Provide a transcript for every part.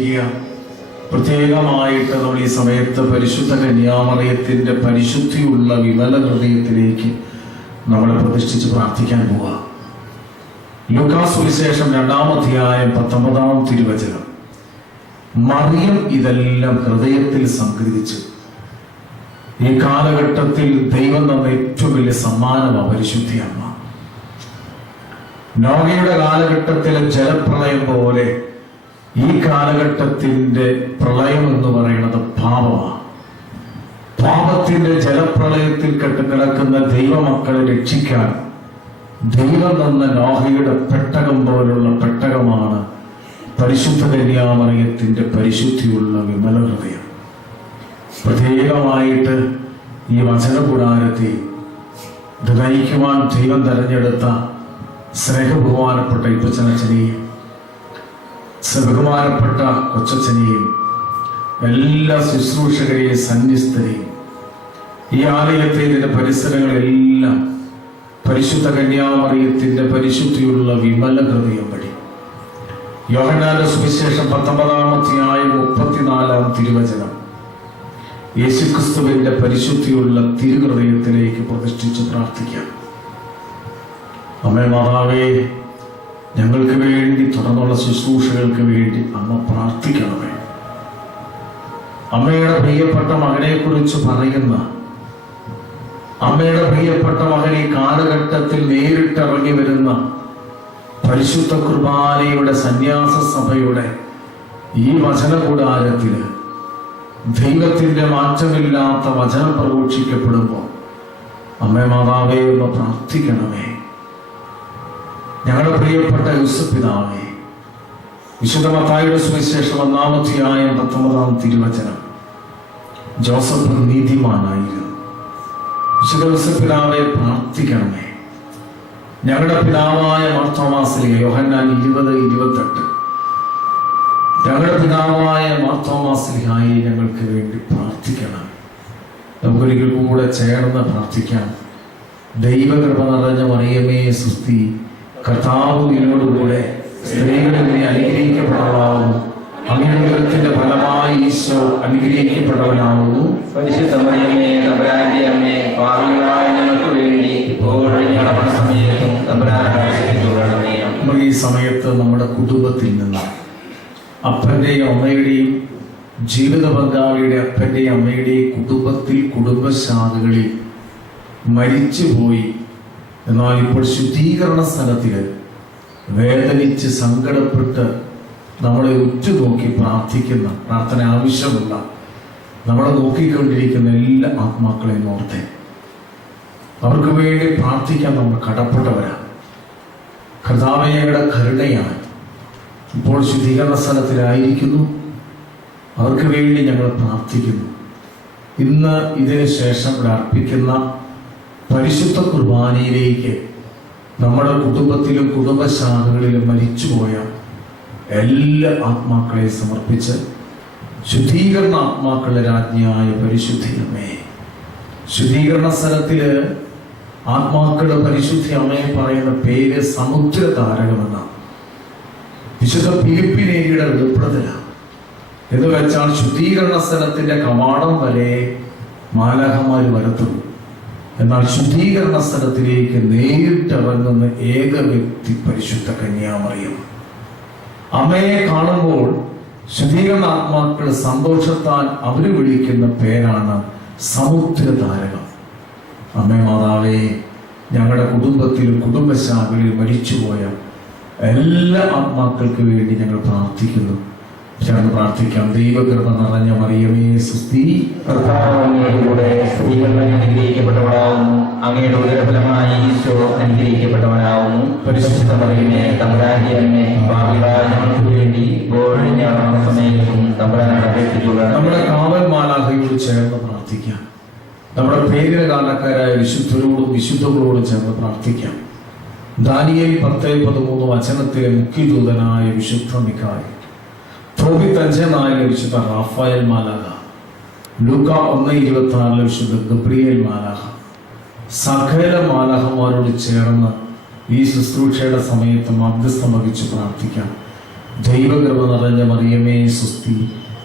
ആയിരിക്കുക. പ്രത്യേകമായിട്ട് നമ്മൾ ഈ സമയത്ത് പരിശുദ്ധ കന്യാമറിയത്തിൻ്റെ പരിശുദ്ധിയുള്ള വിമല ഹൃദയത്തിലേക്ക് നമ്മളെ പ്രതിഷ്ഠിച്ച് പ്രാർത്ഥിക്കാൻ പോവുക. ലൂക്കാസ് സുവിശേഷം 2-ാം അധ്യായം 19-ാം തിരുവചനം. മറിയം ഇതെല്ലാം ഹൃദയത്തിൽ സംഗ്രഹിച്ചു. ഈ കാലഘട്ടത്തിൽ ദൈവം തന്ന ഏറ്റവും വലിയ സമ്മാനമാണ് പരിശുദ്ധിയമ്മ. നോഹയുടെ കാലഘട്ടത്തിലെ ജലപ്രളയം പോലെ ഈ കാലഘട്ടത്തിന്റെ പ്രളയം എന്ന് പറയുന്നത് പാപമാണ്. പാപത്തിന്റെ ജലപ്രളയത്തിൽ കെട്ടുകിടക്കുന്ന ദൈവമക്കളെ രക്ഷിക്കാൻ ദൈവം തന്ന നോഹയുടെ പെട്ടകം പോലുള്ള പെട്ടകമാണ് പരിശുദ്ധ കന്യാമറിയത്തിന്റെ പരിശുദ്ധിയുള്ള വിമല ഹൃദയം. പ്രത്യേകമായിട്ട് ഈ വചനകൂടാരത്തെ നയിക്കുവാൻ ദൈവം തെരഞ്ഞെടുത്ത സ്നേഹബഹുമാനപ്പെട്ട ഇപ്പച്ചനച്ഛനെയും ബഹുമാനപ്പെട്ട കൊച്ചച്ഛനെയും എല്ലാ ശുശ്രൂഷകരെയും സന്യസ്തരെയും ഈ ആലയത്തെ ഇതിന്റെ പരിസരങ്ങളെല്ലാം പരിശുദ്ധ കന്യാമറിയത്തിന്റെ പരിശുദ്ധിയുള്ള വിമല ഹൃദയം വഴി യോഹന്നാന്റെ സുവിശേഷം 19-ാം അധ്യായം 34-ാം തിരുവചനം യേശുക്രിസ്തുവിന്റെ പരിശുദ്ധിയുള്ള തിരുഹൃദയത്തിലേക്ക് പ്രതിഷ്ഠിച്ച് പ്രാർത്ഥിക്കാം. അമ്മേ മാതാവേ, ഞങ്ങൾക്ക് വേണ്ടി തുടർന്നുള്ള ശുശ്രൂഷകൾക്ക് വേണ്ടി അമ്മ പ്രാർത്ഥിക്കണമേ. അമ്മയുടെ പ്രിയപ്പെട്ട മകനെ കുറിച്ച് പറയുന്ന അമ്മയുടെ പ്രിയപ്പെട്ട മകൻ ഈ കാലഘട്ടത്തിൽ നേരിട്ടിറങ്ങി വരുന്ന പരിശുദ്ധ കുർബാനയുടെ സന്യാസ സഭയുടെ ഈ വചനകൂടാരത്തില് ദൈവത്തിന്റെ മാറ്റമില്ലാത്ത വചനം പ്രഘോഷിക്കപ്പെടുമ്പോൾ അമ്മേ മാതാവേ ഒന്ന് പ്രാർത്ഥിക്കണമേ. ഞങ്ങളുടെ പ്രിയപ്പെട്ട യൂസഫ് പിതാവേ, വിശുദ്ധ മത്തായിയുടെ സുവിശേഷം 1-ാം അധ്യായം 19-ാം തിരുവചനം ജോസഫ് നീതിമാനായിരുന്നു. വിശുദ്ധ യൂസഫ് പിതാവെ പ്രാർത്ഥിക്കണമേ. ഞങ്ങളുടെ പിതാവായ മാർത്തോമാസ്ലീഹ യോഹന്നാൻ 20:28 ഞങ്ങളുടെ പിതാവായ മാർത്തോമാസ്ലീഹായെ ഞങ്ങൾക്ക് വേണ്ടി പ്രാർത്ഥിക്കണം. നമുക്കൊരിക്കൽ കൂടെ ചേർന്ന് പ്രാർത്ഥിക്കാം. ദൈവകൃപ നിറഞ്ഞ മറിയമേ സുസ്തി, കർത്താവ് നിന്നോടുകൂടെ സ്ത്രീകളിൽ നീ അനുഗ്രഹിക്കപ്പെട്ടവളാവുന്നു. അങ്ങയുടെ ഫലമായി ഈശോ അനുഗ്രഹിക്കപ്പെട്ടവനാവുന്നു. പരിശുദ്ധ മറിയമേ തമ്പുരാന്റെ അമ്മേ, പാപികളായ ഞങ്ങൾക്ക് വേണ്ടി ഇപ്പോഴും ഞങ്ങളുടെ സമയത്തും തമ്പുരാനോട് അപേക്ഷിച്ചുകൊള്ളണമേ. നമ്മൾ ഈ സമയത്ത് നമ്മുടെ കുടുംബത്തിൽ നിന്ന് അപ്പൻ്റെയും അമ്മയുടെയും ജീവിത പങ്കാളിയുടെ അപ്പൻ്റെയും അമ്മയുടെയും കുടുംബത്തിൽ കുടുംബശാഖകളിൽ മരിച്ചുപോയി, എന്നാൽ ഇപ്പോൾ ശുദ്ധീകരണ സ്ഥലത്തിൽ വേദനിച്ച് സങ്കടപ്പെട്ട് നമ്മളെ ഉറ്റുനോക്കി പ്രാർത്ഥിക്കുന്ന പ്രാർത്ഥന ആവശ്യമുള്ള നമ്മളെ നോക്കിക്കൊണ്ടിരിക്കുന്ന എല്ലാ ആത്മാക്കളെയും ഓർത്തെ അവർക്ക് വേണ്ടി പ്രാർത്ഥിക്കാൻ നമ്മൾ കടപ്പെട്ടവരാണ്. കർത്താവയുടെ കരുണയാണ്. ഇപ്പോൾ ശുദ്ധീകരണ സ്ഥലത്തിലായിരിക്കുന്നു. അവർക്ക് വേണ്ടി ഞങ്ങൾ പ്രാർത്ഥിക്കുന്നു. ഇന്ന് ഇതിന് ശേഷം ഇവിടെ അർപ്പിക്കുന്ന പരിശുദ്ധ കുർബാനയിലേക്ക് നമ്മുടെ കുടുംബത്തിലും കുടുംബശാഖകളിലും മരിച്ചുപോയ എല്ലാ ആത്മാക്കളെ സമർപ്പിച്ച് ശുദ്ധീകരണ ആത്മാക്കളുടെ രാജ്ഞിയായ പരിശുദ്ധി അമ്മേ, ശുദ്ധീകരണ സ്ഥലത്തില് ആത്മാക്കളുടെ പരിശുദ്ധി അമ്മയെ പറയുന്ന പേര് സമുദ്ര താരകമെന്നാണ്. വിശുദ്ധ ഫിലിപ്പിനേരിയുടെ വെളിപ്പെടുത്തലാണ്. എന്ന് വെച്ചാൽ ശുദ്ധീകരണ സ്ഥലത്തിന്റെ കവാടം വരെ മാലാഖമാർ വരത്തുള്ളൂ. എന്നാൽ ശുദ്ധീകരണ സ്ഥലത്തിലേക്ക് നേരിട്ടിറങ്ങുന്ന ഏക വ്യക്തി പരിശുദ്ധ കന്യാമറിയം. അമ്മയെ കാണുമ്പോൾ ശുദ്ധീകരണ ആത്മാക്കൾ സന്തോഷത്താൽ അവര് വിളിക്കുന്ന പേരാണ് സമുദ്ര താരകം. അമ്മേ മാതാവേ, ഞങ്ങളുടെ കുടുംബത്തിലും കുടുംബശാഖകളിൽ മരിച്ചുപോയ എല്ലാ ആത്മാക്കൾക്ക് വേണ്ടി ഞങ്ങൾ പ്രാർത്ഥിക്കുന്നു. ചേർന്ന് പ്രാർത്ഥിക്കാം. ദൈവകൃപ നിറഞ്ഞ മറിയമേ സുസ്തി, കർത്താവോടുകൂടെ സ്ത്രീകൾ അനുഗ്രഹിക്കപ്പെട്ടവളാവുന്നു. അങ്ങയുടെ ഉദരഫലമായി ഈശോ അനുഗ്രഹിക്കപ്പെട്ടവനാവുന്നു. പരിശുദ്ധ മറിയമേ തമ്പുരാന്റെ അമ്മേ, പാപികളായ ഞങ്ങൾക്ക് വേണ്ടി ഇപ്പോഴും ഞങ്ങളുടെ സമയത്തും തമ്പുരാനോട് അപേക്ഷിച്ചുകൊള്ളണമേ. നമ്മുടെ കാവൽ മാലാഖയോട് ചേർന്ന് പ്രാർത്ഥിക്കാം. നമ്മുടെ പേരിന് കാരണക്കാരായ വിശുദ്ധരോടും വിശുദ്ധകളോടും ചേർന്ന് പ്രാർത്ഥിക്കാം. ദാനിയേൽ 10:13 വചനത്തിലെ മുഖ്യദൂതനായ വിശുദ്ധ മിഖായേൽ, തോബിത്ത് 5:4 വിശുദ്ധ റാഫായേൽ മാലാഖ, ലൂക്ക 1:26 വിശുദ്ധ ഗബ്രിയേൽ മാലാഖ, സകല മാലാഖമാരോട് ചേർന്ന് ഈ ശുശ്രൂഷയുടെ സമയത്ത് മധ്യസ്ഥം വഹിച്ച് പ്രാർത്ഥിക്കാം. ദൈവകൃപ നിറഞ്ഞ മറിയമേ സ്വസ്തി,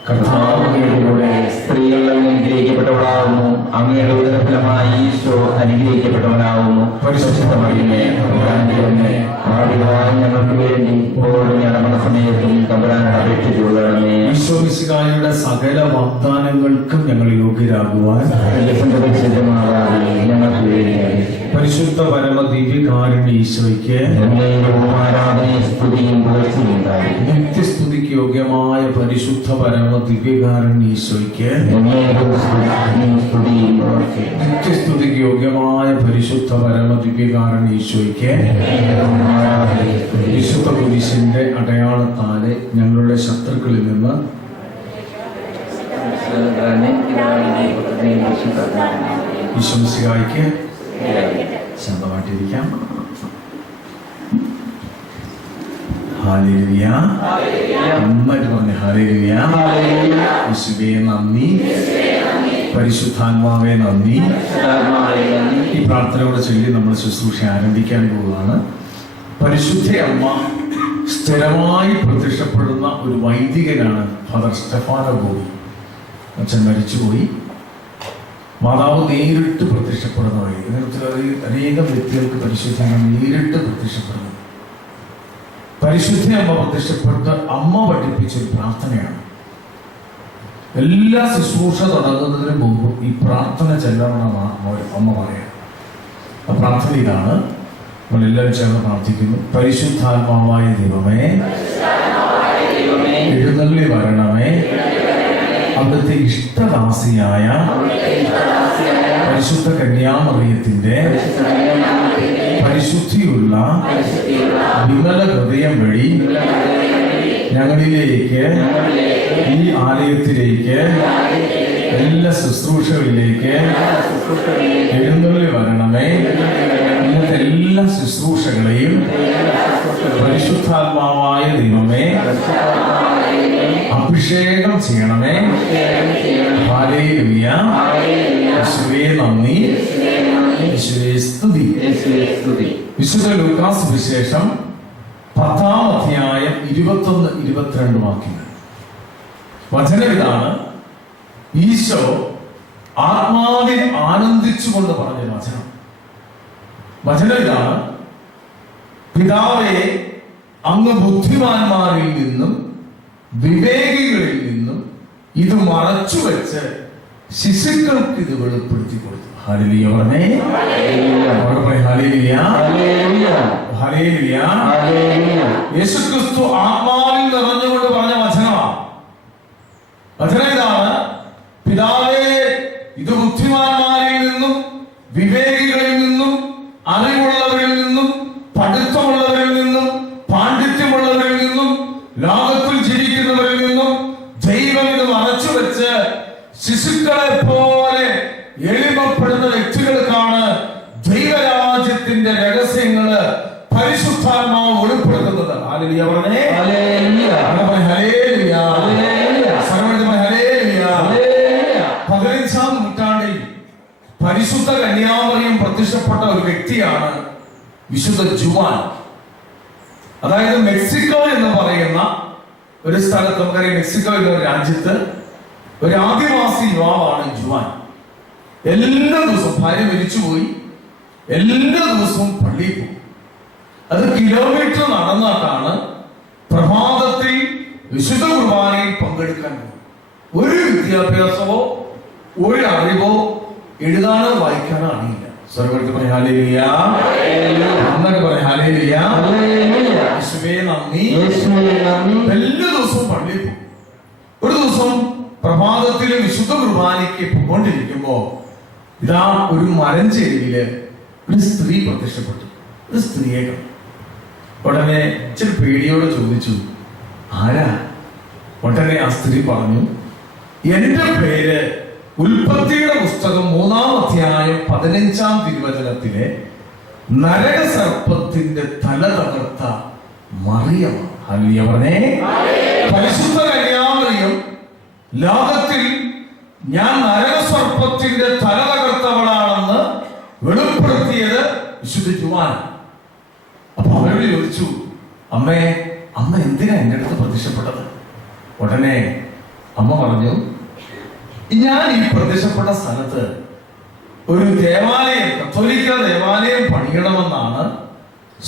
കർത്താവിലൂടെ സ്ത്രീകൾ അനുഗ്രഹിക്കപ്പെട്ടവളാകുന്നു. അങ്ങയുടെ ഉദരഫലമായി ഈശോ അനുഗ്രഹിക്കപ്പെട്ടവനാകുന്നു. പരിശുദ്ധ മറിയമേ തമ്പുരാന്റെ അമ്മേ, പാപികളായ ഞങ്ങൾക്ക് വേണ്ടി ഇപ്പോഴും ഞങ്ങളുടെ സമയത്തും തമ്പുരാനോട് അപേക്ഷിച്ചുകൊള്ളണമേ. ഈശോ മിശിഹായുടെ സകല വാഗ്ദാനങ്ങൾക്കും ഞങ്ങൾ യോഗ്യരാകുവാൻ ഞങ്ങൾക്ക് വേണ്ടി പരിശുദ്ധ പരമ ദിവ്യകാരുണ്യ ഈശോയ്ക്ക് ആരാധനയും സ്തുതിയും പുകഴ്ചയുണ്ടായി. നിത്യസ്തുതിക്ക് യോഗ്യമായ പരിശുദ്ധ പരമ ദിവ്യകാരുണ്യ ഈശോയ്ക്ക് സ്തുതിയും പുകഴ്ചയും നിത്യസ്തുതിക്ക് യോഗ്യമായ പരിശുദ്ധ പരമ ദിവ്യകാരുണ്യ ഈശോയ്ക്ക് വിശുദ്ധ കുരിശിന്റെ അടയാളത്താലെ ഞങ്ങളുടെ ശത്രുക്കളിൽ നിന്ന് ഈശോ മിശിഹായ്ക്ക് ശാന്തമായിട്ടിരിക്കാം. ഹല്ലേലൂയ. നന്നായിട്ട് പറഞ്ഞു ഹല്ലേലൂയ. യേശുവേ നന്ദി, പരിശുദ്ധാത്മാവേ നന്ദി. ഈ പ്രാർത്ഥനയോടെ ചൊല്ലി നമ്മൾ ശുശ്രൂഷ ആരംഭിക്കാൻ പോവുകയാണ്. പരിശുദ്ധ അമ്മ സ്ഥിരമായി പ്രത്യക്ഷപ്പെടുന്ന ഒരു വൈദികനാണ് ഫാദർ സ്റ്റെഫാനോ ഗോപി. അച്ഛൻ മരിച്ചുപോയി. മാതാവ് നേരിട്ട് പ്രത്യക്ഷപ്പെടുന്ന വഴി അനേകം വ്യക്തികൾക്ക് പരിശുദ്ധ നേരിട്ട് പ്രത്യക്ഷപ്പെടുന്നു. പരിശുദ്ധ അമ്മ പ്രത്യക്ഷപ്പെട്ട് അമ്മ പഠിപ്പിച്ചൊരു പ്രാർത്ഥനയാണ്. എല്ലാ ശുശ്രൂഷ തുടങ്ങുന്നതിന് മുമ്പ് ഈ പ്രാർത്ഥന ചെല്ലണമെന്നാണ് അമ്മ പറയാം. ആ പ്രാർത്ഥന ഇതാണ്. നമ്മളെല്ലാവരും ചേർന്ന് പ്രാർത്ഥിക്കുന്നു. പരിശുദ്ധാത്മാവായ ദൈവമേ, എഴുന്നള്ളി വരണമേ. അവിടുത്തെ ഇഷ്ടദാസിയായ പരിശുദ്ധ കന്യാമറിയത്തിന്റെ പരിശുദ്ധിയുള്ള വിമല ഹൃദയം വഴി ഞങ്ങളിലേക്ക്, ഈ ആലയത്തിലേക്ക്, എല്ലാ ശുശ്രൂഷകളിലേക്ക് എഴുന്നള്ളി വരണമേ. ഇന്നത്തെ എല്ലാ ശുശ്രൂഷകളെയും പരിശുദ്ധാത്മാവായ ദൈവമേ അഭിഷേകം ചെയ്യണമേ. ഹല്ലേലൂയ. യേശുവേ നന്ദി, യേശുവേ സ്തുതി. വിശുദ്ധ ലൂക്കാസ് സുവിശേഷം 10-ാം അധ്യായം 21-22 വാക്യങ്ങൾ. വചനമിതാണ്. ഈശോ ആത്മാവിൽ ആനന്ദിച്ചുകൊണ്ട് പറഞ്ഞ വചനം. വചനമിതാണ്. പിതാവേ, അങ്ങ് ബുദ്ധിമാന്മാരിൽ നിന്നും വിവേകികളിൽ നിന്നും ഇത് മറച്ചു വെച്ച് ശിശുക്കൾക്ക് ഇത് വെളിപ്പെടുത്തി കൊടുത്തു. ഹല്ലേലൂയ പറഞ്ഞേ. ഹല്ലേലൂയ. ഹല്ലേലൂയ. യേശുക്രിസ്തു ആത്മാവിൽ നിറഞ്ഞുകൊണ്ട് പറഞ്ഞ വചനമാണ്. വചനം ഇതാണ്. പിതാവേ, ഇത് ബുദ്ധിമാന്മാരിൽ നിന്നും വിവേകികളിൽ നിന്നും അറിവുള്ളവരിൽ നിന്നും പഠിത്തമുള്ളവരിൽ നിന്നും പാണ്ഡിത്യമുള്ളവരിൽ നിന്നും ലോകത്തിൽ ജീവിക്കുന്നവരിൽ നിന്നും ദൈവം ഇത് മറച്ചു വെച്ച് ശിശുക്കളെ പോലെ എളിമപ്പെടുന്ന വ്യക്തികൾക്കാണ് ദൈവരാജ്യത്തിന്റെ രഹസ്യങ്ങള് പരിശുദ്ധാത്മാവ് വെളിപ്പെടുത്തുന്നത്. ഹല്ലേലൂയ പറഞ്ഞേ. ഹല്ലേലൂയ. 15-ാം നൂറ്റാണ്ടിൽ പരിശുദ്ധ കന്യാമറിയം പ്രത്യക്ഷപ്പെട്ട ഒരു വ്യക്തിയാണ് വിശുദ്ധ ജുവാൻ. അതായത് മെക്സിക്കോ എന്ന് പറയുന്ന ഒരു സ്ഥലത്ത്, നമുക്കറിയാം മെക്സിക്കോ എന്ന ഒരു രാജ്യത്ത് ഒരു ആദിവാസി യുവാവാണ് ജുവാൻ. എല്ലാ ദിവസവും ഭാര്യ മരിച്ചുപോയി, എല്ലാ ദിവസവും പള്ളിയിൽ പോകും. അത് കിലോമീറ്റർ നടന്നിട്ടാണ് പ്രഭാതത്തിൽ വിശുദ്ധ കുർബാനയിൽ പങ്കെടുക്കാൻ പോകും. ഒരു വിദ്യാഭ്യാസമോ ഒരു അറിവോ എഴുതാനോ വായിക്കാനോ അറിയില്ല. സ്വർഗ്ഗത്തിൽ പറഞ്ഞ ഹല്ലേലൂയ. അന്നൊക്കെ പറഞ്ഞ ഹല്ലേലൂയ. യേശുവേ നന്ദി. എല്ലാ ദിവസവും പള്ളിയിൽ പോകും. ഒരു ദിവസം പ്രഭാതത്തിൽ വിശുദ്ധ കുർബാനയ്ക്ക് പോയിക്കൊണ്ടിരിക്കുമ്പോ ഇതാ ഒരു മരഞ്ചേരിയില് ഒരു സ്ത്രീ പ്രത്യക്ഷപ്പെട്ടു. ഒരു സ്ത്രീയെ കണ്ടു. ഉടനെ ഇച്ചിരി പേടിയോടെ ചോദിച്ചു, ആരാ? ഉടനെ ആ സ്ത്രീ പറഞ്ഞു, എന്റെ പേര് ഉൽപ്പത്തിയുടെ പുസ്തകം 3-ാം അധ്യായം 15-ാം തിരുവചനത്തിലെ നരകസർപ്പത്തിന്റെ തല തകർത്ത മറിയം. ഹല്ലേലൂയ പറഞ്ഞേ. പരിശുദ്ധ കന്യാമറിയം ലോകത്തിൽ ഞാൻ നരകസർപ്പത്തിന്റെ തല തകർത്തവളാണെന്ന് വെളിപ്പെടുത്തിയത് വിശുദ്ധ ജുവാൻ. അപ്പൊ അവരോട് ചോദിച്ചു, അമ്മേ അമ്മ എന്തിനാ എൻ്റെ അടുത്ത് പ്രത്യക്ഷപ്പെട്ടത്? ഉടനെ അമ്മ പറഞ്ഞു, ഞാൻ ഈ പ്രത്യക്ഷപ്പെട്ട സ്ഥലത്ത് ഒരു ദേവാലയം, കത്തോലിക്ക ദേവാലയം പണിയണമെന്നാണ്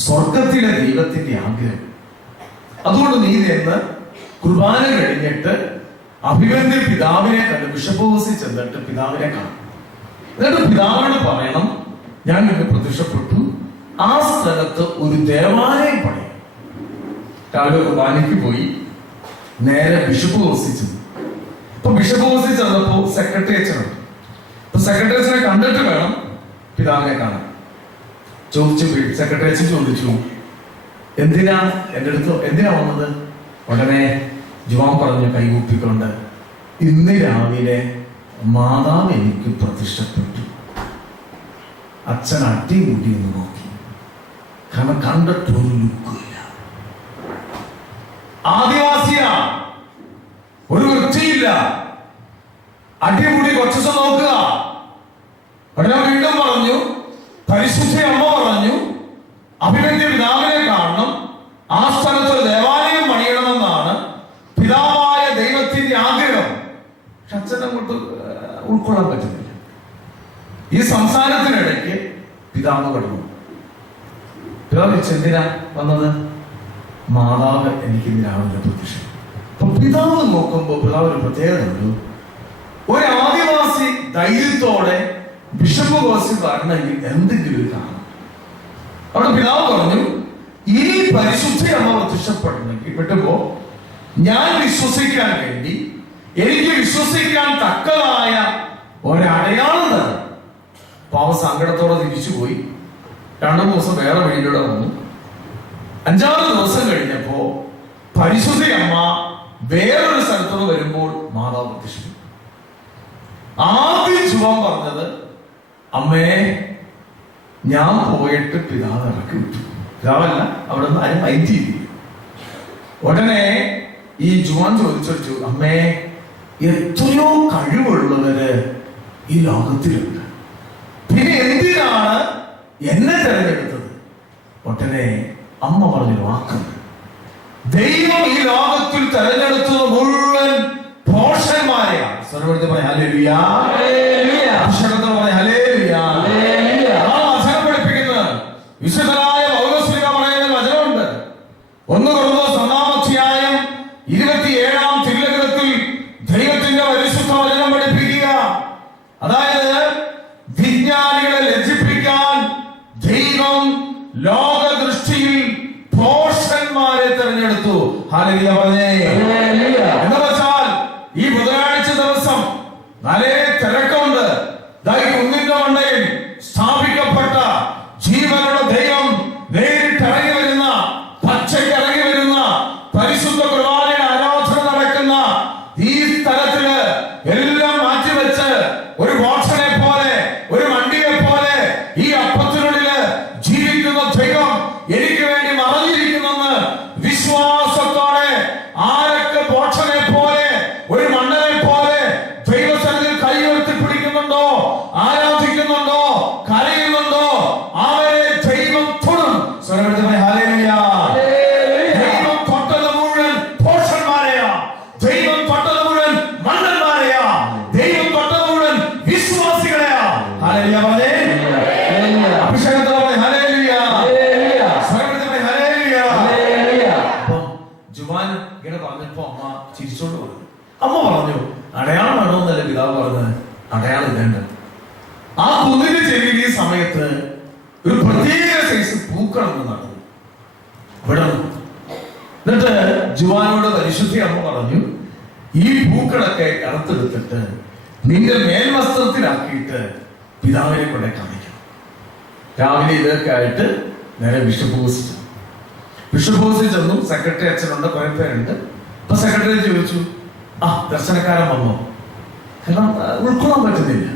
സ്വർഗത്തിലെ ദൈവത്തിന്റെ ആഗ്രഹം. അതുകൊണ്ട് നീ നിന്ന് കുർബാന കഴിഞ്ഞിട്ട് അഭിവന്ദ്യ പിതാവിനെ കണ്ട് ബിഷപ്പ് ഹൗസിൽ ചെന്നിട്ട് പിതാവിനെ കാണും. എന്നിട്ട് പിതാവിനോട് പറയണം, ഞാൻ ഇന്ന് പ്രത്യക്ഷപ്പെട്ടു, ആ സ്ഥലത്ത് ഒരു ദേവാലയം പണിയും. രാവിലെ കുർബാനയ്ക്ക് പോയി നേരെ ബിഷപ്പ് ഹൗസിൽ ചെന്നു. ഇപ്പൊ ബിഷപ്പ് ഹൗസിൽ ചെന്നപ്പോ സെക്രട്ടറി അച്ഛനുണ്ട്. അപ്പൊ സെക്രട്ടറി അച്ഛനെ കണ്ടിട്ട് വേണം പിതാവിനെ കാണാൻ. സെക്രട്ടറി അച്ഛൻ ചോദിച്ചു, എന്തിനാ എൻ്റെ അടുത്ത് എന്തിനാ വന്നത്? ഉടനെ ജുവാൻ പറഞ്ഞു കൈകൂപ്പിക്കൊണ്ട്, ഇന്ന് രാവിലെ മാതാവ് എനിക്ക് പ്രത്യക്ഷപ്പെട്ടു. അച്ഛൻ അടിമുടി എന്ന് നോക്കി, കാരണം കണ്ടിട്ടൊരു ലുക്കില്ല. ആദിവാസിയാ, ഒരു വൃത്തിയില്ല, അടിമുടി കുറച്ചു ദിവസം നോക്കുക. ഉടനെ വീണ്ടും പറഞ്ഞു, പരിശുദ്ധ അമ്മ പറഞ്ഞു അഭിവന്ദ്യ പിതാവിനെ കാണണം, ആ സ്ഥലത്ത് ഒരു ദേവാലയം പണിയണമെന്നാണ് പിതാവായ ദൈവത്തിന്റെ ആഗ്രഹം. പക്ഷെ അച്ഛനങ്ങോട്ട് ഉൾക്കൊള്ളാൻ പറ്റുന്നില്ല. ഈ സംസാരത്തിനിടയ്ക്ക് പിതാവ് കടന്നു. പിതാവ് എന്തിനാ വന്നത്? മാതാവ് എനിക്ക് രാവിലെ പ്രത്യക്ഷം. അപ്പൊ പിതാവ് നോക്കുമ്പോൾ പിതാവ് ഒരു പ്രത്യേകത ഉണ്ട്. ഒരു ആദിവാസി ധൈര്യത്തോടെ ബിഷപ്പ് ഹൗസിൽ വരണമെങ്കിൽ എന്തെങ്കിലും ഒരു കാണണം. അവിടെ പിതാവ് പറഞ്ഞു, ഈ പരിശുദ്ധ അമ്മ പ്രത്യക്ഷപ്പെടണമെങ്കിൽ വിട്ടുപോ, ഞാൻ വിശ്വസിക്കാൻ വേണ്ടി എനിക്ക് വിശ്വസിക്കാൻ തക്കതായ ഒരടയാളം തന്നെ. പാവ സങ്കടത്തോടെ തിരിച്ചുപോയി. 2 ദിവസം വേറെ വീട്ടിലൂടെ വന്നു. 5ാമത് ദിവസം കഴിഞ്ഞപ്പോ പരിശുദ്ധ അമ്മ വേറൊരു സ്ഥലത്തോട് വരുമ്പോൾ മാതാവ് പ്രത്യക്ഷപ്പെട്ടു. ആദ്യം ജുവാൻ പറഞ്ഞത്, അമ്മേ ഞാൻ പോയിട്ട് പിതാവ് ഇറക്കി വിട്ടു. പിതാവല്ല, അവിടെ നിന്ന് ആരും മൈൻഡ് ചെയ്തില്ല. ഉടനെ ഈ ജുവാൻ ചോദിച്ചു, അമ്മേ എത്രയോ കഴിവുള്ളവര് ഈ ലോകത്തിലുണ്ട്, പിന്നെ എന്തിനാണ് എന്നെ തെരഞ്ഞെടുത്തത്? ഉടനെ അമ്മ പറഞ്ഞൊരു വാക്കുണ്ട്, ദൈവം ഈ ലോകത്തിൽ തെരഞ്ഞെടുത്തത് മുഴുവൻ ഭോഷന്മാരെയാണ്. സർവ്വത്തിൽ പറയാം ഹല്ലേലൂയ, അക്ഷരത്തിൽ പറയാം ഹല്ലേലൂയ. ആ വചനം പഠിപ്പിക്കുന്നത് വിശുദ്ധനായ പൗലോസ് പറയുന്ന വചനമുണ്ട്. 1 കൊരിന്ത്യർ 1-ാം അധ്യായം 27-ാം തിരുലേഖനത്തിൽ ദൈവത്തിന്റെ പരിശുദ്ധ വചനം പഠിപ്പിക്കുക. അതായത് വിജ്ഞാനികളെ ലജ്ജിപ്പിക്കാൻ ദൈവം ലോകദൃഷ്ടിയിൽ ഭോഷന്മാരെ തെരഞ്ഞെടുത്തു. ഹല്ലേലൂയ പറഞ്ഞേ. എന്ന് വെച്ചാൽ ഈ ബുധനാഴ്ച ദിവസം നല്ല തിരക്കുണ്ട്. കുന്നിന്റെ മണ്ടയിൽ സ്ഥാപിക്കപ്പെട്ട ജീവനുള്ള ദൈവം നേരിട്ട് ഇറങ്ങി വരുന്ന, പച്ചയ്ക്ക് ഇറങ്ങി വരുന്ന, പരിശുദ്ധ കുർബാനയുടെ ആരാധന നടക്കുന്ന ഈ സ്ഥലത്തില് എല്ലാം മാറ്റിവെച്ച് ഒരു ബോക്സിനെ പോലെ, ഒരു വണ്ടിയെ പോലെ ഈ അപ്പത്തിനുള്ളില് ജീവിക്കുന്ന ദൈവം എനിക്ക് വേണ്ടി മറഞ്ഞിരിക്കുന്നെന്ന് വിശ്വാസത്തോടെ ആരൊക്കെ ബോക്സിനെ പോലെ, ഒരു മണ്ണനെ പോലെ ദൈവസന്നിധിയിൽ കൈയുയർത്തി പിടിക്കുന്നുണ്ടോ, ആരാധിക്കുന്നുണ്ടോ, കരയുന്നുണ്ടോ, അവരെ ദൈവം തൊടും. ഹല്ലേലൂയ. ദൈവം തൊട്ടത് മുഴുവൻ ഭോഷന്മാരെയാ, ദൈവം തൊട്ടത് മുഴുവൻ മണ്ണന്മാരെയാ, ദൈവം തൊട്ടത് മുഴുവൻ വിശ്വാസികളെയാ. ഹല്ലേലൂയ പറഞ്ഞേ. അഭിഷേകത്തോടെ പറഞ്ഞേ ഹല്ലേലൂയ. സർവ്വത്തിൽ ഹല്ലേലൂയ. അപ്പം ജുവാൻ ഇങ്ങനെ പറഞ്ഞപ്പോ അമ്മ ചിരിച്ചോണ്ട് പറഞ്ഞു. അമ്മ പറഞ്ഞു, അടയാളം വേണമെന്നല്ലേ പിതാവ് പറഞ്ഞത്? അടയാളം ഇല്ലേണ്ട. ആ കുന്നിന്റെ ചെവിയിൽ ഈ സമയത്ത് ഒരു പ്രത്യേക സൈസ് പൂക്കളെന്ന് നടന്നു. ഇവിടെ എന്നിട്ട് ജുവാനോട് പരിശുദ്ധി അമ്മ പറഞ്ഞു, ഈ പൂക്കളൊക്കെ ഇറത്തെടുത്തിട്ട് നിന്റെ മേൽവസ്ത്രത്തിലാക്കിയിട്ട് പിതാവിനെ കൊണ്ടേ കാണിക്കണം. രാവിലെ ഇതൊക്കെ ആയിട്ട് നേരെ ബിഷപ്പ് ഹൗസിൽ ചെന്നു. സെക്രട്ടറി അച്ഛനുണ്ട്, കുറെ പേരുണ്ട്. അപ്പൊ സെക്രട്ടറി ചോദിച്ചു, ദർശനക്കാരൻ വന്നോ? കാരണം ഉൾക്കൊള്ളാൻ പറ്റുന്നില്ല.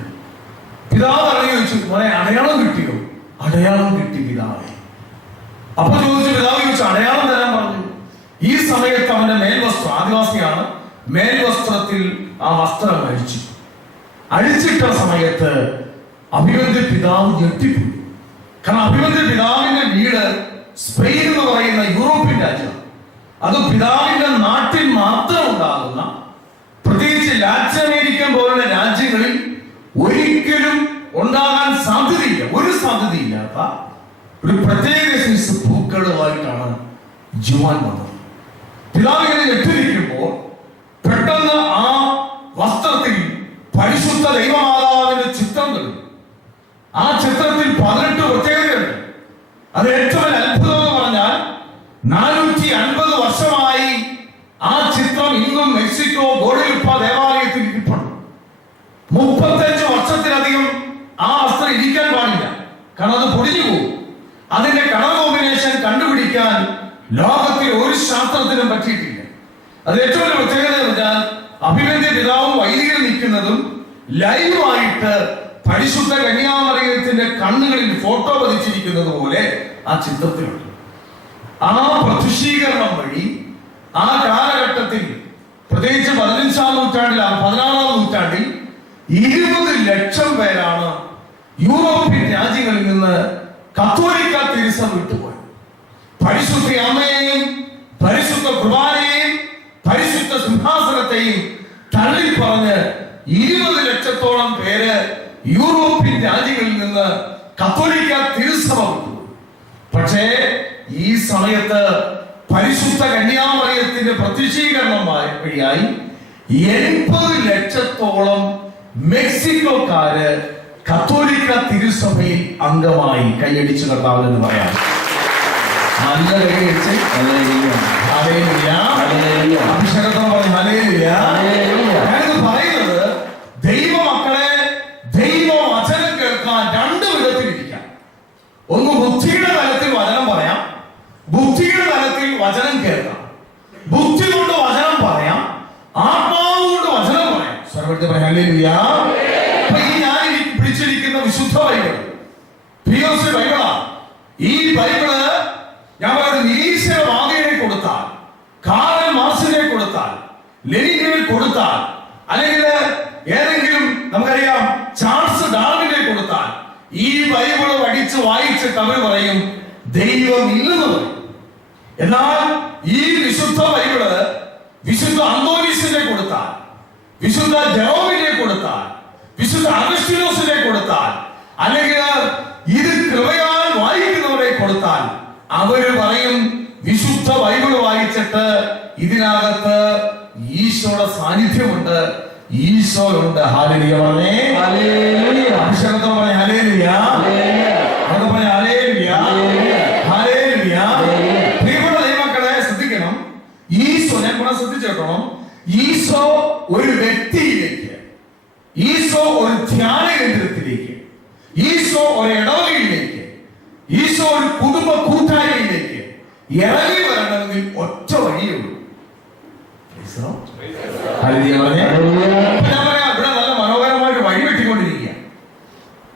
പിതാവ് ഇറങ്ങി ചോദിച്ചു, മോനെ അടയാളം കിട്ടിയോ? അടയാളം കിട്ടി പിതാവെ. അപ്പൊ പിതാവ് ചോദിച്ചു, അടയാളം തരാൻ പറഞ്ഞു. ഈ സമയത്ത് അവന്റെ മേൽവസ്ത്രം, ആദിവാസിയാണ്, മേൽവസ്ത്രത്തിൽ ആ വസ്ത്രം അഴിച്ചിട്ട സമയത്ത് അഭിവന്ദ്യ പിതാവ് ഞെട്ടിപ്പോയി. കാരണം അഭിവന്ദ്യ പിതാവിന്റെ വീട് സ്പെയിൻ എന്ന് പറയുന്ന യൂറോപ്യൻ രാജ്യമാണ്. അത് പിതാവിന്റെ നാട്ടിൽ മാത്രം ഉണ്ടാകുന്ന, പ്രത്യേകിച്ച് ലാറ്റിൻ അമേരിക്കൻ പോലുള്ള രാജ്യങ്ങളിൽ ഒരിക്കലും ഉണ്ടാകാൻ സാധ്യതയില്ല, ഒരു സാധ്യതയില്ലാത്ത ഒരു പ്രത്യേക സൈസ് പൂക്കളുമായിട്ടാണ് ജുവാൻ വന്നത്. പിതാവിനെ ഞെട്ടിരിക്കുമ്പോൾ പെട്ടെന്ന് ആ വസ്ത്രത്തിൽ പരിശുദ്ധ ദൈവമാതാവിന്റെ ചിത്രങ്ങൾ, ആ ചിത്രത്തിൽ 18 പ്രത്യേകതയുണ്ട്. അത് ഏറ്റവും അത്ഭുതം എന്ന് പറഞ്ഞാൽ 450 വർഷമായി ആ ചിത്രം ഇന്നും മെക്സിക്കോ ഗോഡലിപ്പ ദേവാലയത്തിൽ ഇരിപ്പുണ്ട്. 35 വർഷത്തിലധികം ആ വസ്ത്രം ഇരിക്കാൻ പാടില്ല, കാരണം അത് പൊടിഞ്ഞു പോകും. അതിന്റെ കളർ കോമ്പിനേഷൻ കണ്ടുപിടിക്കാൻ ലോകത്തിൽ ഒരു ശാസ്ത്രത്തിനും പറ്റിയിട്ടില്ല. അത് ഏറ്റവും വലിയ പ്രത്യേകത എന്ന് വെച്ചാൽ അഭിവേദ്യ പിതാവും വൈദികരും നിൽക്കുന്നതും ലൈവായിട്ട് പരിശുദ്ധ കന്യാമറിയത്തിന്റെ കണ്ണുകളിൽ ഫോട്ടോ പതിച്ചിരിക്കുന്നത് പോലെ ആ ചിത്രത്തിലുണ്ട്. ആ പ്രത്യക്ഷീകരണം വഴി ആ കാലഘട്ടത്തിൽ, പ്രത്യേകിച്ച് 15-ാം നൂറ്റാണ്ടിൽ, 16-ാം നൂറ്റാണ്ടിൽ 20 ലക്ഷം പേരാണ് യൂറോപ്യൻ രാജ്യങ്ങളിൽ നിന്ന് കത്തോലിക്ക തിരുസഭ വിട്ടുപോയത്. പരിശുദ്ധ അമ്മയെയും പരിശുദ്ധ കുർബാനയെയും പരിശുദ്ധ സിംഹാസനത്തെയും തള്ളിപ്പറഞ്ഞ് 20 ലക്ഷത്തോളം പേര് യൂറോപ്യൻ രാജ്യങ്ങളിൽ നിന്ന് കത്തോലിക്ക തിരുസഭ വിട്ടു. പക്ഷേ ഈ സമയത്ത് പരിശുദ്ധ കന്യാമറിയത്തിന്റെ പ്രത്യക്ഷീകരണം വഴിയായി 80 ലക്ഷത്തോളം മെക്സിക്കോക്കാര് കത്തോലിക്ക തിരുസഭയിൽ അംഗമായി. കൈയടിച്ചു കർത്താവെന്ന് പറയാം. നല്ല കൈയടിച്ച് അഭിഷേകത്തോടെ പറഞ്ഞു ഹല്ലേലൂയ. ഞാനിത് പറയുന്നത് ദൈവമക്കളെ, ദൈവവചനം കേൾക്കാൻ 2 വിധത്തിലിരിക്കാം. ഒന്ന് ബുദ്ധിയുടെ തലത്തിൽ വചനം പറയാം, ബുദ്ധിയുടെ തലത്തിൽ വചനം കേൾക്കാം. ബുദ്ധി കൊണ്ട് വചനം പറയാം, ആത്മാവ് കൊണ്ട് വചനം പറയാം. സർവ്വത്തെ പറയാം ഹല്ലേലൂയ. അപ്പൊ ഈ ഞാൻ പിടിച്ചിരിക്കുന്ന വിശുദ്ധ ബൈബിൾ, POC ബൈബിളാ. ഈ ബൈബിള് ഞാൻ പറയുന്നത് നിരീശ്വര വാദിയെ കൊടുത്താൽ, കാറൽ മാർക്സിനെ കൊടുത്താൽ, ലെനിനെ കൊടുത്താൽ, അല്ലെങ്കിൽ ഏതെങ്കിലും നമുക്കറിയാം ചാൾസ് ഡാർവിനെ കൊടുത്താൽ, ഈ ബൈബിള് പഠിച്ച് വായിച്ചിട്ട് അവർ പറയും ദൈവം ഇല്ലെന്ന് പറയും. എന്നാൽ ഈ വിശുദ്ധ ബൈബിള് വിശുദ്ധ അന്തോനീസിനെ കൊടുത്താൽ, വിശുദ്ധ ജെറോമിനെ കൊടുത്താൽ, വിശുദ്ധ അഗസ്തീനോസിനെ കൊടുത്താൽ, അല്ലെങ്കിൽ ഇത് കൃപയാൽ വായിക്കുന്നവരെ കൊടുത്താൽ, അവര് പറയും വിശുദ്ധ ബൈബിൾ വായിച്ചിട്ട് ഇതിനകത്ത് ഈശോയുടെ സാന്നിധ്യമുണ്ട്, ഈശോയുണ്ട്. ഹല്ലേലൂയ പറഞ്ഞേ, ഹല്ലേലൂയ. അഭിഷേകത്തോടെ പറഞ്ഞേ ഹല്ലേലൂയ, പറഞ്ഞേ ഹല്ലേലൂയ, ഹല്ലേലൂയ. പ്രിയപ്പെട്ട ദൈവമക്കളെ ശ്രദ്ധിക്കണം, ഈശോ, ഞാൻ കൂടെ ശ്രദ്ധിച്ചേക്കണം, ഈശോ ഒരു വ്യക്തിയിലേക്ക്, ഈശോ ഒരു ധ്യാന കേന്ദ്രത്തിലേക്ക്, ഈശോ ഒരു ഇടവകയിലേക്ക്, ഈശോ ഒരു കുടുംബ കൂട്ടായ്മയിലേക്ക് ഇറങ്ങി വരണമെങ്കിൽ ഒറ്റ വഴിയുള്ളൂ. ഞാൻ പറയാം, ഇവിടെ നല്ല മനോഹരമായിട്ട് വഴി വെട്ടിക്കൊണ്ടിരിക്കുക.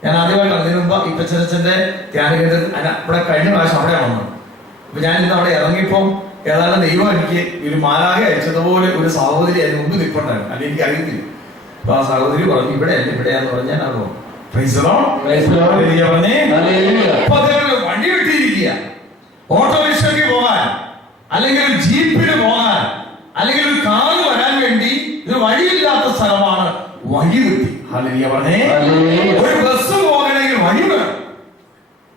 ഞാൻ ആദ്യമായിട്ട് അതിനു മുമ്പ് ഇപ്പച്ചന്റെ ധ്യാന കേന്ദ്രത്തിൽ ഇവിടെ കഴിഞ്ഞ പ്രാവശ്യം അവിടെ വന്നത്. അപ്പൊ ഞാൻ ഇന്ന് അവിടെ ഇറങ്ങിയപ്പോ ഏതാണ്ട് ദൈവം എനിക്ക് ഒരു മാലാഖ അയച്ചതുപോലെ ഒരു സഹോദരി അതിന് മുമ്പ് നിൽപ്പുണ്ടായിരുന്നു. അല്ലെങ്കിൽ എനിക്ക് അറിയത്തില്ല. അപ്പൊ ആ സഹോദരി പറഞ്ഞു ഇവിടെയല്ല, ഇവിടെയാന്ന് പറഞ്ഞാൽ അത് വണ്ടി വിട്ടിരിക്കുക. ഓട്ടോറിക്ഷയ്ക്ക് പോകാൻ, അല്ലെങ്കിൽ ഒരു ജീപ്പിന് പോകാൻ, അല്ലെങ്കിൽ ഒരു കാറ് വരാൻ വേണ്ടി ഇത് വഴിയില്ലാത്ത സ്ഥലമാണ്. വഴി വെട്ടി. ഹല്ലേലൂയ പറഞ്ഞേ. ഒരു ബസ് പോകണമെങ്കിൽ വഴി വേണം,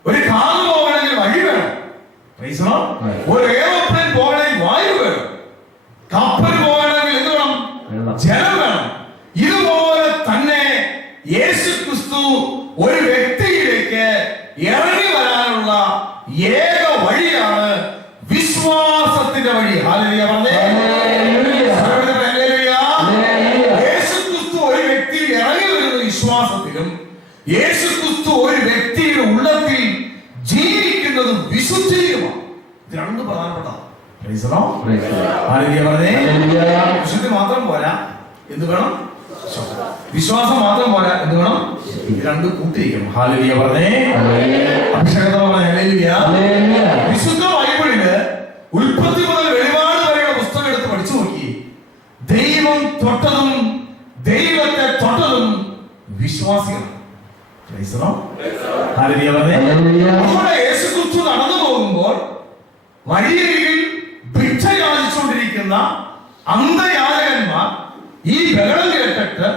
ഒരു കാറ് പോകണമെങ്കിൽ വഴി വേണം, ഒരു എയർപ്ലെയിൻ പോകണമെങ്കിൽ വായു വേണം, കപ്പൽ പോകണമെങ്കിൽ എന്ത് വേണം? ജലം വേണം. ഇതുപോലെ തന്നെ യേശു ക്രിസ്തു ഒരു വ്യക്തിയിലേക്ക് ഇറങ്ങി വരാനുള്ള ഏക വഴിയാണ് വിശ്വാസത്തിന്റെ വഴി. ഹല്ലേലൂയ പറഞ്ഞേ. യേശു ക്രിസ്തു ഒരു വ്യക്തിയിൽ ഇറങ്ങി വരുന്ന വിശ്വാസത്തിലും, യേശു ക്രിസ്തു ഒരു വ്യക്തിയുടെ ഉള്ളത്തിൽ ജീവിക്കുന്നതും വിശുദ്ധിയുമാണ്. ഇത് 2 പ്രധാനപ്പെട്ടതാണ്. വിശുദ്ധി മാത്രം പോരാ, എന്ത് വേണം? വിശ്വാസം മാത്രം പോരാ, എന്ത് വേണം? 2 കൂട്ടിയിരിക്കണം. ഹല്ലേലൂയ പറഞ്ഞേ. അഭിഷേകത്തോടെ പറഞ്ഞേ ഹല്ലേലൂയ. വിശുദ്ധ ബൈബിളില് ഉൽപ്പത്തി മുതൽ വെളിപാട് വരെയുള്ള പുസ്തകം എടുത്ത് പഠിച്ചു നോക്കി. ദൈവം തൊട്ടതും ദൈവത്തെ തൊട്ടതും വിശ്വാസികളാണ്. ഹല്ലേലൂയ പറഞ്ഞേ. നമ്മുടെ യേശുക്രിസ്തു നടന്നു പോകുമ്പോൾ വഴിയരികിൽ ഭിക്ഷ യാചിച്ചു വന്നിരിക്കുന്ന അന്ധയാചകന്മാർ ഈ ബഹളം കേട്ടിട്ട്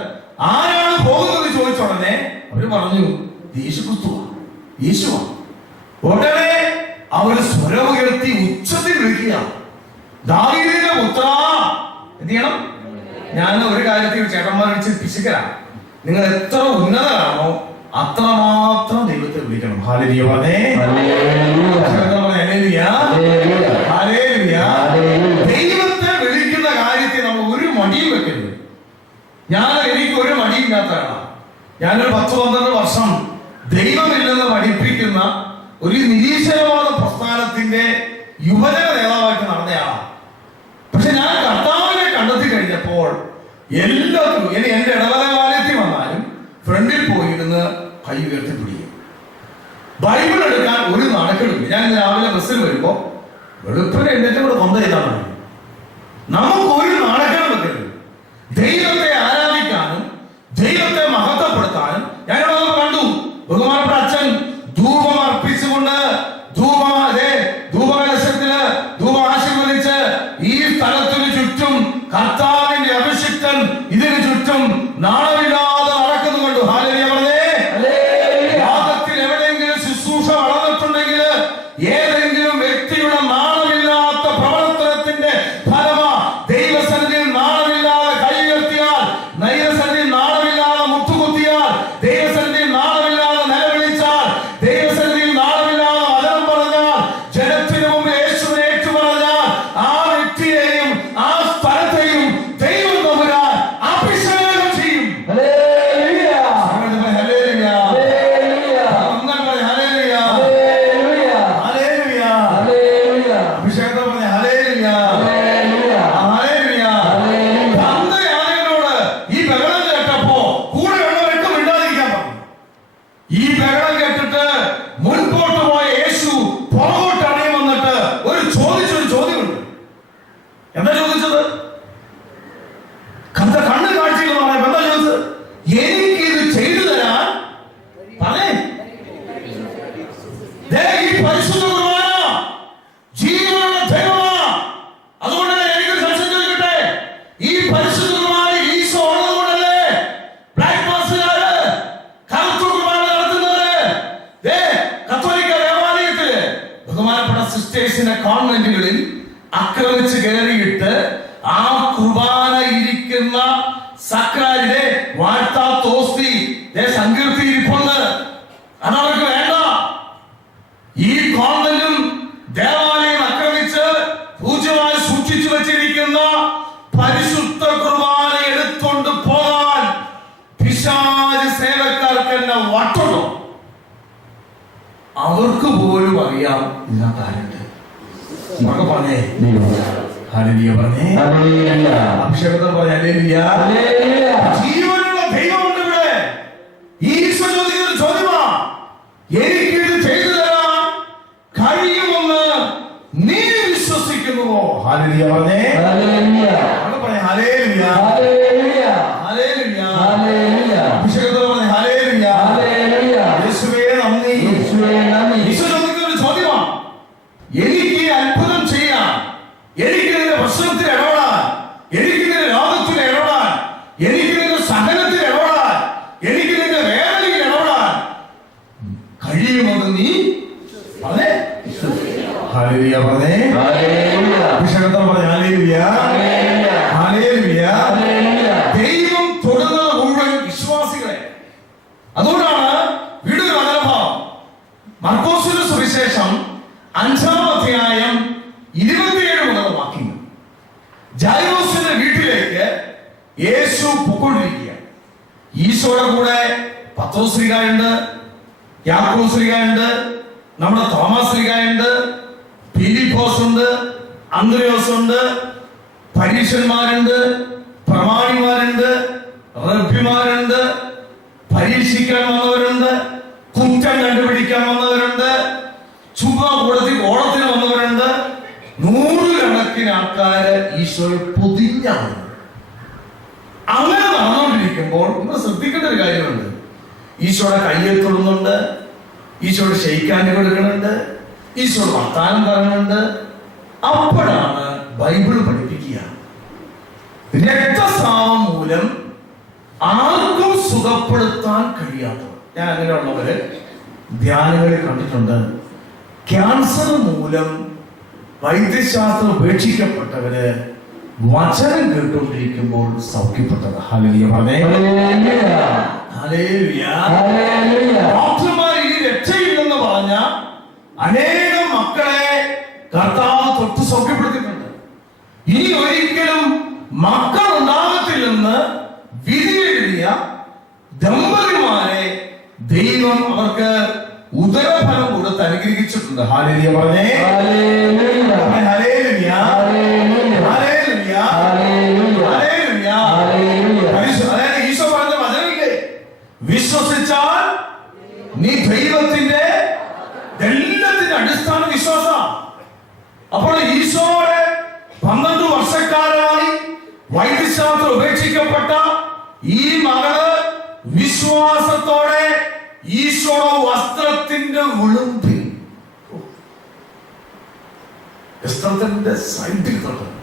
ആരാണ് പോകുന്നത് ചോദിച്ച ഉടനെ അവര് പറഞ്ഞു യേശുവാ. ഉടനെ അവര് സ്വരമുയർത്തി ഉച്ചത്തിൽ വിളിക്കുക, ദാവീദിന്റെ പുത്രാ. എന്ത് ചെയ്യണം? ഞാൻ ഒരു കാര്യത്തിൽ ചേട്ടന്മാർ വിളിച്ച് പിശുക്കലാണ്. നിങ്ങൾ എത്ര ഉന്നതരാണോ അത്രമാത്രം ദൈവത്തെ വിളിക്കണം. ഹല്ലേലൂയ പറഞ്ഞേ. ദൈവത്തെ വിളിക്കുന്ന കാര്യത്തിൽ നമ്മൾ ഒരു മടിയും വെക്കരുത്. എനിക്ക് ഒരു മടിയില്ലാത്തതാണ്. ഞാനൊരു 10-12 വർഷം ദൈവമില്ലെന്ന് പഠിപ്പിക്കുന്ന ഒരു നിരീശ്വരവാദ പ്രസ്ഥാനത്തിന്റെ യുവജന നേതാവായിട്ട് നടന്നയാളാണ്. പക്ഷെ ഞാൻ കർത്താവിനെ കണ്ടെത്തി കഴിഞ്ഞപ്പോൾ എല്ലാത്തിനും എന്റെ ഇടവകാലത്തിൽ വന്നാലും ഫ്രണ്ടിൽ പോയിരുന്ന് കൈ ഉയർത്തി പിടിക്കും. ബൈബിൾ എടുക്കാൻ ഒരു നടക്കണില്ല. ഞാൻ ഇന്ന് രാവിലെ ബസ്സിൽ വരുമ്പോ വെളുപ്പിന് എന്നിട്ട് കൂടെ കൊന്ത ചെയ്താണ്. നമുക്ക് ഒരു നാടകം വെക്കരുത്. ദൈവത്തെ ആരാധിക്കാനും ദൈവത്തെ മഹത്വപ്പെടുത്താനും ഞാനിവിടെ കണ്ടു. ബഹുമാനപ്പെട്ട അച്ഛൻ ധൂപം അർപ്പിച്ചുകൊണ്ട് ധൂപകലശത്തില് ധൂപം ആശീർവദിച്ച് ഈ സ്ഥലത്തിന് ചുറ്റും കർത്താവിന്റെ അഭിഷിക്തൻ ഇതിന് ചുറ്റും നാളമില്ലാതെ നടക്കുന്നു കണ്ടു. ഹല്ലേലൂയ പറഞ്ഞേ. ലോകത്തിൽ എവിടെയെങ്കിലും ശുശ്രൂഷ വളർന്നിട്ടുണ്ടെങ്കിൽ ഏതെങ്കിലും വ്യക്തിയുടെ നാളമില്ലാത്ത പ്രവർത്തനത്തിന്റെ ഫലമാ ദൈവസന്നിധിയിൽ നാളമില്ലാതെ കൈ ഉയർത്തിയാൽ, ദൈവസന്നിധിയിൽ നാളമില്ലാതെ മുട്ടുകുത്തിയാൽ, ദൈവസന്നിധിയിൽ നാളമില്ലാതെ നിലവിളിച്ചാൽ, ദൈവസന്നിധിയിൽ നാളമില്ലാതെ വചനം പറഞ്ഞാൽ, ജനത്തിന് മുമ്പ് യേശുവിനെ ഏറ്റുപറഞ്ഞാൽ ആ വ്യക്തിയെയും ആ സ്ഥലത്തെയും ദൈവം തമ്പുരാൻ അഭിഷേകം ചെയ്യും. Hallelujah. Hallelujah. Hallelujah. Hallelujah. Hallelujah. അഭിഷേകം പറഞ്ഞ ഹല്ലേലൂയ. ഹല്ലേലൂയ. അന്ധയാചകനോട് ഈ ബഹളം കേട്ടപ്പോ കൂടെയുള്ളവർക്ക് മിണ്ടാതിരിക്കാൻ പറഞ്ഞു. ഈ ബഹളം കേട്ടിട്ട് മുൻപോട്ട് പോയ യേശു പുറകോട്ട് അണയും വന്നിട്ട് ഒരു ചോദ്യമുണ്ട്. എന്താ ചോദിച്ചത്? കണ്ണ് കാഴ്ചയിൽ എന്താ ചോദിച്ചത്? എനിക്ക് ഇത് ചെയ്തു തരാൻ പറഞ്ഞേ. ഈ പരിശുദ്ധ കുർബാന ജീവനുള്ള ദൈവമാ. അതുകൊണ്ട് എനിക്കൊരു സംശയം ചോദിക്കട്ടെ, ഈ പരിശുദ്ധ കുർബാന ഈശോ ഉള്ളതുകൊണ്ടല്ലേ ബ്ലാക്ക് മാസുകാര് കറുത്ത കുർബാന നടത്തുന്നവര് കത്തോലിക്ക ദേവാലയത്തില് ബഹുമാനപ്പെട്ട സിസ്റ്റേഴ്സിന്റെ കോൺവെന്റുകളിൽ ആക്രമിച്ച് കയറിയിട്ട് ആ കുർബാന ഇരിക്കുന്ന സക്രാരിലെ വാഴ്ത്താ തോസ്തി സങ്കീർത്തി ഇരിപ്പുണ്ട്. അതവർക്ക് വേണ്ട. ഈ കോൺവെന്റും ദേവാലയം ആക്രമിച്ച് പൂജ്യമായി സൂക്ഷിച്ചു വെച്ചിരിക്കുന്ന പരിശുദ്ധ കുർബാന എടുത്തുകൊണ്ട് പോകാൻ പിശാച് സേവക്കാർക്ക് എന്നെ വട്ടുണ്ടോ? അവർക്ക് പോലും അറിയാം ഇതിനകത്ത് ആരുണ്ട്. പറഞ്ഞേ ഹല്ലേലൂയ പറഞ്ഞേ. അഭിഷേകത്തിൽ പറഞ്ഞേ ഹല്ലേലൂയ. ജീവനുള്ള ദൈവമുണ്ട് ഇവിടെ. ഈശോ ചോദിക്കുന്ന ചോദ്യമാ, എനിക്കിത് ചെയ്തു തരാൻ കഴിയുമെന്ന് നീ വിശ്വസിക്കുന്നുവോ? ഹല്ലേലൂയ പറഞ്ഞേ. പറഞ്ഞേ ഹല്ലേലൂയ. ഹല്ലേലൂയ. അഭിഷേകത്തിൽ പറഞ്ഞേ ഹല്ലേലൂയ. യേശുവേ നന്ദി. ഈശോ ചോദിക്കുന്ന ഒരു ചോദ്യമാ, എനിക്ക് അത്ഭുതം ചെയ്യാൻ, എനിക്ക് നിന്റെ പ്രശ്നത്തിൽ ഇടപെടാൻ, എനിക്ക് നിന്റെ രോഗത്തിൽ ഇടപെടാൻ, എനിക്ക് നിന്റെ സഹനത്തിൽ ഇടപെടാൻ, എനിക്ക് നിന്റെ വേദനയിൽ ഇടപെടാൻ കഴിയുമെന്ന് നീ പറഞ്ഞേ. ഹല്ലേലൂയ പറഞ്ഞേ. അഭിഷേകത്തിൽ പറഞ്ഞേ ഹല്ലേലൂയ. ഹല്ലേലൂയ. ദൈവം തൊടുന്നത് മുഴുവൻ വിശ്വാസികളെ. അതുകൊണ്ടാണ് വീടൊരു മനോഭാവം. മർക്കോസിന്റെ സുവിശേഷം 5-ാം അധ്യായം 27 മുതൽ വാക്യങ്ങൾ. ജൈറോസിന്റെ വീട്ടിലേക്ക് യേശു പൊക്കൊണ്ടിരിക്കുക. ഈശോയുടെ കൂടെ പത്രോസ് ശ്ലീഹായുണ്ട്, യാക്കോബ് ശ്ലീഹായുണ്ട്, നമ്മുടെ തോമസ് ശ്ലീഹായുണ്ട്, ഫിലിപ്പോസ് ഉണ്ട്, അന്ത്രയോസ് ഉണ്ട്, പരീക്ഷന്മാരുണ്ട്, പ്രമാണിമാരുണ്ട്, റബ്ബിമാരുണ്ട്, പരീക്ഷിക്കാൻ വന്നവരുണ്ട്, കുറ്റം കണ്ടുപിടിക്കാൻ വന്നവരുണ്ട്, ചുമ്മാ കൂടത്തിൽ ഓണത്തിന് വന്നവരുണ്ട്. 100 കണക്കിന് ആൾക്കാര് ഈശോയെ പൊതിഞ്ഞാണ്. അങ്ങനെ നടന്നുകൊണ്ടിരിക്കുമ്പോൾ നമ്മൾ ശ്രദ്ധിക്കേണ്ട ഒരു കാര്യമുണ്ട്. ഈശോയുടെ കയ്യിൽ തൊടുന്നുണ്ട്, ഈശോയുടെ ഷെയ്ക്കാൻഡ് കൊടുക്കുന്നുണ്ട്, ഈശോയുടെ വർത്താനം പറയുന്നുണ്ട്. അപ്പോഴാണ് ബൈബിൾ പഠിപ്പിക്കുക, രക്തസ്രാവം മൂലം ആർക്കും സുഖപ്പെടുത്താൻ കഴിയാത്തവർ. ഞാൻ അങ്ങനെയുള്ളവര് ധ്യാനങ്ങളിൽ കണ്ടിട്ടുണ്ട്. ക്യാൻസർ മൂലം വൈദ്യശാസ്ത്രം ഉപേക്ഷിക്കപ്പെട്ടവര് വചനം കേട്ടുകൊണ്ടിരിക്കുമ്പോൾ സൗഖ്യപ്പെട്ടത്. ഹല്ലേലൂയ പറഞ്ഞേ. ഹല്ലേലൂയ. ഡോക്ടർമാർ ഈ രക്ഷയില്ലെന്ന് പറഞ്ഞ അനേകം മക്കളെ കർത്താവ് തൊട്ട് സൗഖ്യപ്പെടുത്തിയിട്ടുണ്ട്. ഇനി ഒരിക്കലും മക്കൾ ഉണ്ടാകത്തില്ലെന്ന് വിധി എഴുതിയ ദമ്പതിമാരെ ദൈവം അവർക്ക് ഉദരഫലം കൊടുത്ത് അനുഗ്രഹിച്ചിട്ടുണ്ട്. ഹല്ലേലൂയ പറഞ്ഞേ. ഹല്ലേലൂയ. ഹല്ലേലൂയ. ഹല്ലേലൂയ. അതായത് ഈശോ പറഞ്ഞ വചനമില്ലേ, വിശ്വസിച്ചാൽ നീ ദൈവത്തിന്റെ എല്ലാത്തിന്റെ അടിസ്ഥാന വിശ്വാസ. അപ്പോൾ ഈശോയുടെ 12 വർഷക്കാലമായി വൈദ്യശാസ്ത്രം ഉപേക്ഷിക്കപ്പെട്ട ഈ മകള് വിശ്വാസത്തോടെ ഈശോയുടെ വസ്ത്രത്തിന്റെ വിളുമ്പിൽ, വസ്ത്രത്തിന്റെ സൈഡിൽ തൊട്ട്